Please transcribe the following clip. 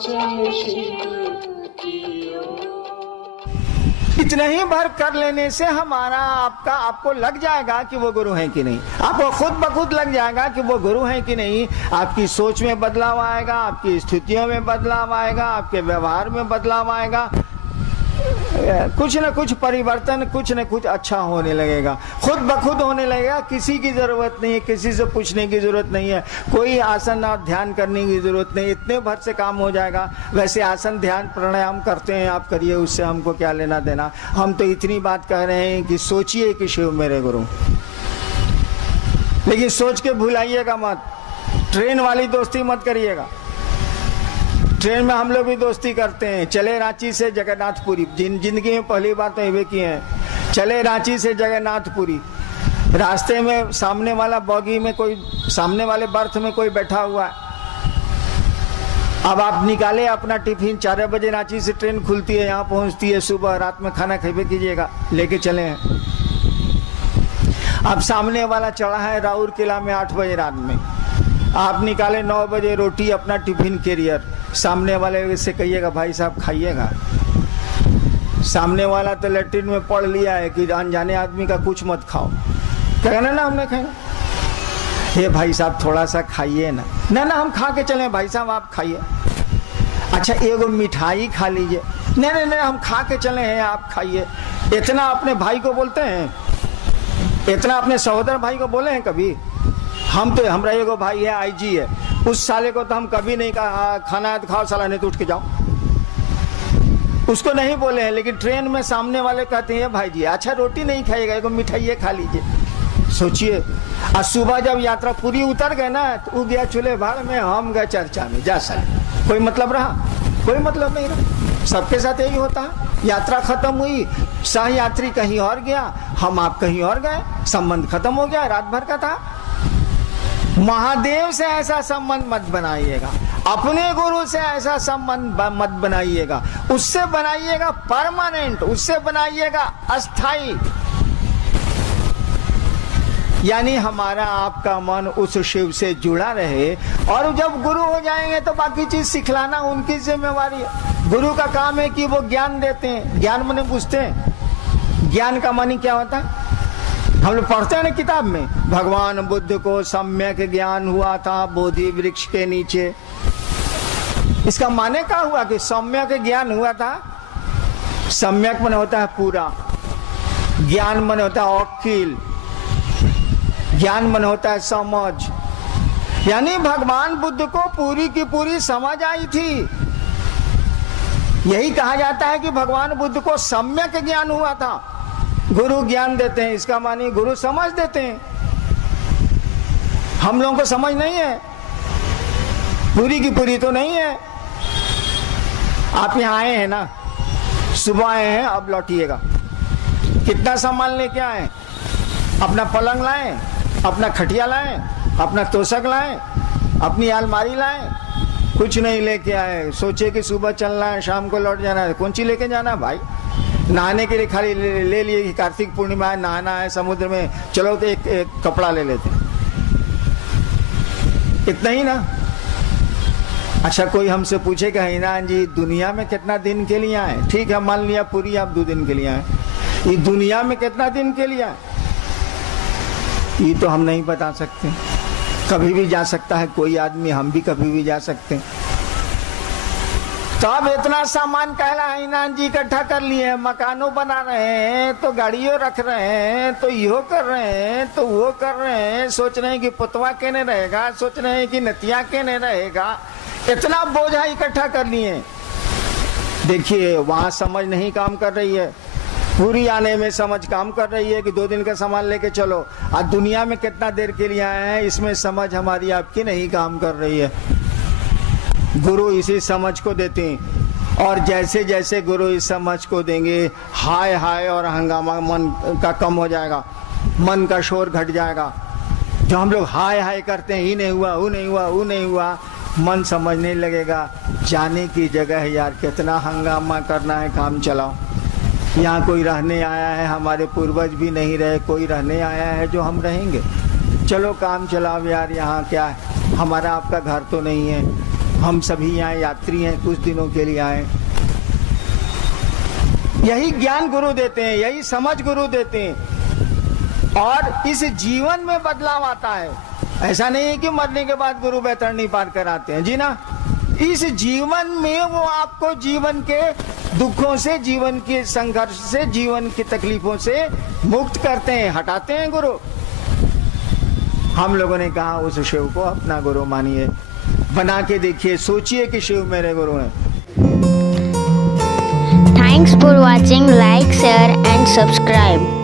जय शिव की ओर। इतने ही भर कर लेने से हमारा आपको लग जाएगा कि वो गुरु हैं कि नहीं। आपको खुद ब खुद लग जाएगा कि वो गुरु हैं कि नहीं। आपकी सोच में बदलाव आएगा, आपकी स्थितियों में बदलाव आएगा, आपके व्यवहार में बदलाव आएगा, कुछ न कुछ परिवर्तन, कुछ न कुछ अच्छा होने लगेगा, खुद ब खुद होने लगेगा। किसी की जरूरत नहीं है, किसी से पूछने की जरूरत नहीं है, कोई आसन और ध्यान करने की जरूरत नहीं, इतने भर से काम हो जाएगा। वैसे आसन ध्यान प्राणायाम करते हैं, आप करिए, उससे हमको क्या लेना देना। हम तो इतनी बात कह रहे हैं कि सोचिए कि शिव मेरे गुरु, लेकिन सोच के भुलाइएगा मत। ट्रेन वाली दोस्ती मत करिएगा। ट्रेन में हम लोग भी दोस्ती करते हैं। चले रांची से जगन्नाथपुरी, जिंदगी में पहली बार तो ये किए हैं। चले रांची से जगन्नाथपुरी, रास्ते में सामने वाला बॉगी में कोई, सामने वाले बर्थ में कोई बैठा हुआ है। अब आप निकाले अपना टिफिन, 4 बजे रांची से ट्रेन खुलती है, यहाँ पहुँचती है सुबह, रात में खाना खेबे कीजिएगा, लेके चले हैं। अब सामने वाला चढ़ा है राउर किला में 8 बजे रात में, आप निकाले 9 बजे रोटी अपना टिफिन कैरियर, सामने वाले से कहिएगा भाई साहब खाइएगा। सामने वाला तो लैट्रिन में पढ़ लिया है कि अनजाने आदमी का कुछ मत खाओ, कहना ना हमने खाएगा। हे भाई साहब थोड़ा सा खाइए ना, ना हम खा के चले, भाई साहब आप खाइए। अच्छा एगो मिठाई खा लीजिए, नहीं हम खा के चले हैं, आप खाइए। इतना अपने भाई को बोलते हैं, इतना अपने सहोदर भाई को बोले हैं कभी? हम तो, हमरा एगो भाई है आईजी है, उस साले को तो हम कभी नहीं कहा खाना तो खाओ साला, नहीं तो उठ के जाओ, उसको नहीं बोले हैं। लेकिन ट्रेन में सामने वाले कहते हैं भाई जी अच्छा रोटी नहीं खाइएगा, एगो मिठाई खा लीजिए। सोचिए, आज सुबह जब यात्रा पूरी उतर गए ना, तो वो गया चूल्हे भाड़ में, हम गए चर्चा में। जा साले, कोई मतलब रहा? कोई मतलब नहीं रहा। सबके साथ यही होता है। यात्रा खत्म हुई, सह यात्री कहीं और गया, हम आप कहीं और गए, संबंध खत्म हो गया, रात भर का था। महादेव से ऐसा संबंध मत बनाइएगा, अपने गुरु से ऐसा संबंध मत बनाइएगा, उससे बनाइएगा परमानेंट, उससे बनाइएगा अस्थाई। यानी हमारा आपका मन उस शिव से जुड़ा रहे। और जब गुरु हो जाएंगे तो बाकी चीज सिखलाना उनकी जिम्मेवारी है। गुरु का काम है कि वो ज्ञान देते हैं। ज्ञान माने पूछते हैं, ज्ञान का मानी क्या होता है? हम लोग पढ़ते हैं ना किताब में, भगवान बुद्ध को सम्यक ज्ञान हुआ था बोधि वृक्ष के नीचे। इसका माने क्या हुआ कि सम्यक ज्ञान हुआ था? सम्यक माने होता है पूरा, ज्ञान माने होता है अकील, ज्ञान माने होता है समझ। यानी भगवान बुद्ध को पूरी की पूरी समझ आई थी। यही कहा जाता है कि भगवान बुद्ध को सम्यक ज्ञान हुआ था। गुरु ज्ञान देते हैं, इसका मानी गुरु समझ देते हैं। हम लोगों को समझ नहीं है, पूरी की पूरी तो नहीं है। आप यहाँ आए हैं ना, सुबह आए हैं, अब लौटिएगा। कितना सामान लेके आए? अपना पलंग लाएं, अपना खटिया लाएं, अपना तोशक लाएं, अपनी अलमारी लाएं, कुछ नहीं लेके आए। सोचे कि सुबह चलना है, शाम को लौट जाना है, कौन सी लेके जाना है भाई? नहाने के लिए खाली ले लिए कि कार्तिक पूर्णिमा है, नहाना है समुद्र में, चलो तो एक कपड़ा ले लेते, इतना ही ना। अच्छा कोई हमसे पूछेगा हिनान जी दुनिया में कितना दिन के लिए आए? ठीक है मान लिया पूरी आप 2 दिन के लिए आए, ये दुनिया में कितना दिन के लिए आए ये तो हम नहीं बता सकते। कभी भी जा सकता है कोई आदमी, हम भी कभी भी जा सकते हैं। तो अब इतना सामान कहला हिनान जी इकट्ठा कर लिए, मकानों बना रहे हैं, तो गाड़ियों रख रहे हैं, तो यो कर रहे हैं, तो वो कर रहे हैं, सोच रहे हैं कि पुतवा केने रहेगा, सोच रहे हैं कि नतिया केने रहेगा, इतना बोझा इकट्ठा कर लिए। देखिए वहां समझ नहीं काम कर रही है, पूरी आने में समझ काम कर रही है कि 2 दिन का सामान लेके चलो। आज दुनिया में कितना देर के लिए आए हैं, इसमें समझ हमारी आपकी नहीं काम कर रही है। गुरु इसी समझ को देते हैं, और जैसे जैसे गुरु इस समझ को देंगे, हाय हाय और हंगामा मन का कम हो जाएगा, मन का शोर घट जाएगा। जो हम लोग हाय हाय करते हैं, ही नहीं हुआ, वो नहीं हुआ, वो नहीं हुआ, मन समझने लगेगा जाने की जगह है यार, कितना हंगामा करना है, काम चलाओ। यहाँ कोई रहने आया है, हमारे पूर्वज भी नहीं रहे, कोई रहने आया है जो हम रहेंगे, चलो काम चलाओ यार। यहाँ क्या है, हमारा आपका घर तो नहीं है, हम सभी यहाँ यात्री हैं, कुछ दिनों के लिए आए। यही ज्ञान गुरु देते हैं, यही समझ गुरु देते हैं, और इस जीवन में बदलाव आता है। ऐसा नहीं है कि मरने के बाद गुरु बैतरणी पार कराते हैं, जी ना। इस जीवन में वो आपको जीवन के दुखों से, जीवन के संघर्ष से, जीवन की तकलीफों से मुक्त करते हैं, हटाते हैं गुरु। हम लोगों ने कहा उस शिव को अपना गुरु मानिए, बना के देखिए, सोचिए कि शिव मेरे गुरु हैं। Thanks for watching. Like, share and subscribe.